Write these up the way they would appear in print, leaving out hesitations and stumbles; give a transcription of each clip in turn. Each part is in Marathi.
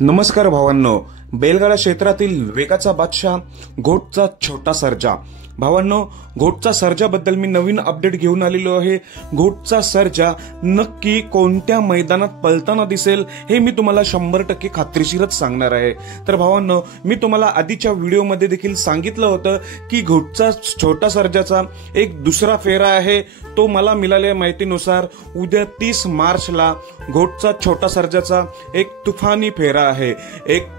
नमस्कार भावांनो, बैलगाडा क्षेत्रातील वेगाचा बादशाह घोटचा छोटा सर्जा। भावांनो, घोटचा सर्जाबद्दल मी नवीन अपडेट घेऊन आलेलो आहे। घोटचा सर्जा नक्की कोणत्या मैदानात पळताना दिसेल हे मी तुम्हाला 100% खात्रीशीरच सांगणार आहे। तर भावांनो, मी तुम्हाला आधीच्या व्हिडिओमध्ये देखील सांगितलं होतं की घोटचा छोटा सर्जाचा एक दुसरा फेरा आहे। तो मला मिळालेल्या माहितीनुसार उद्या 30 मार्चला घोटचा छोटा सर्जाचा एक तुफानी फेरा आहे।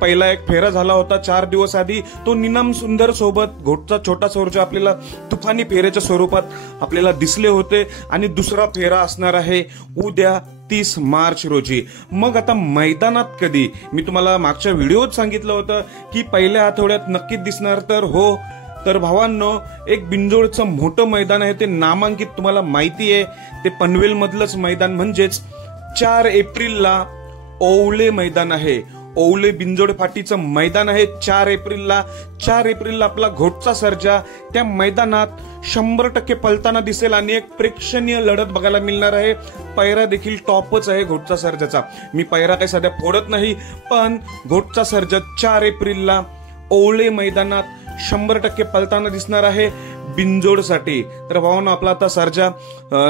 पहिला एक फेरा झाला होता 4 दिवस आधी, तो निनाम सुंदर सोबत घोटचा छोटा सर्जा आपल्याला तुफानी फेऱ्याच्या स्वरूपात आपल्याला दिसले होते आणि दुसरा फेरा असणार आहे उद्या 30 मार्च रोजी। मग आता मैदानात कधी, मी तुम्हाला मागच्या व्हिडिओत सांगितलं होतं की पहिल्या आठवड्यात नक्कीच दिसणार। तर भावांनो, एक बिंजोडचं मोठं मैदान आहे, ते नामांकित तुम्हाला माहिती आहे, ते पनवेल मधलंच मैदान म्हणजेच 4 एप्रिलला ओवले मैदान आहे। ओवले बिंजोड फाटीचं मैदान आहे 4 एप्रिलला आपला घोटचा सर्जा त्या मैदानात 100% पळताना दिसेल आणि एक प्रेक्षणीय लढत बघायला मिळणार आहे। पैरा देखील टॉपच आहे घोटचा सर्जाचा। मी पैरा काही सध्या फोडत नाही, पण घोटचा सर्जा 4 एप्रिलला ओवले मैदानात 100% पळताना दिसणार आहे बिंजोडसाठी। तर भावांनो, आपला आता सर्जा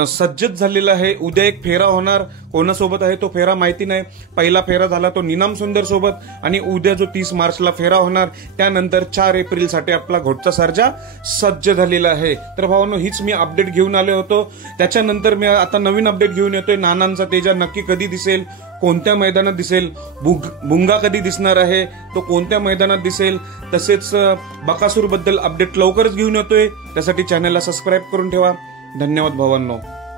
सज्जत झालेला आहे। उद्या एक फेरा होणार, कोणासोबत आहे तो फेरा माहिती नाही। पहिला फेरा झाला तो निनाम सुंदर सोबत आणि उद्या जो 30 मार्चला फेरा होणार, त्यानंतर 4 एप्रिल साठी आपला घोटचा सर्जा सज्ज झालेला आहे। तर भावांनो, हीच मी अपडेट घेऊन आलो होतो। त्याच्यानंतर मी आता नवीन अपडेट घेऊन येतोय। नानांचा तेजा नक्की कधी दिसेल, कोणत्या मैदानात दिसेल, भुंगा कधी दिसणार आहे, तो कोणत्या मैदानात दिसेल, तसेच बकासूर बद्दल अपडेट लवकरच घेऊन येतोय। त्यासाठी चॅनलला सबस्क्राईब करून ठेवा। धन्यवाद भावांनो।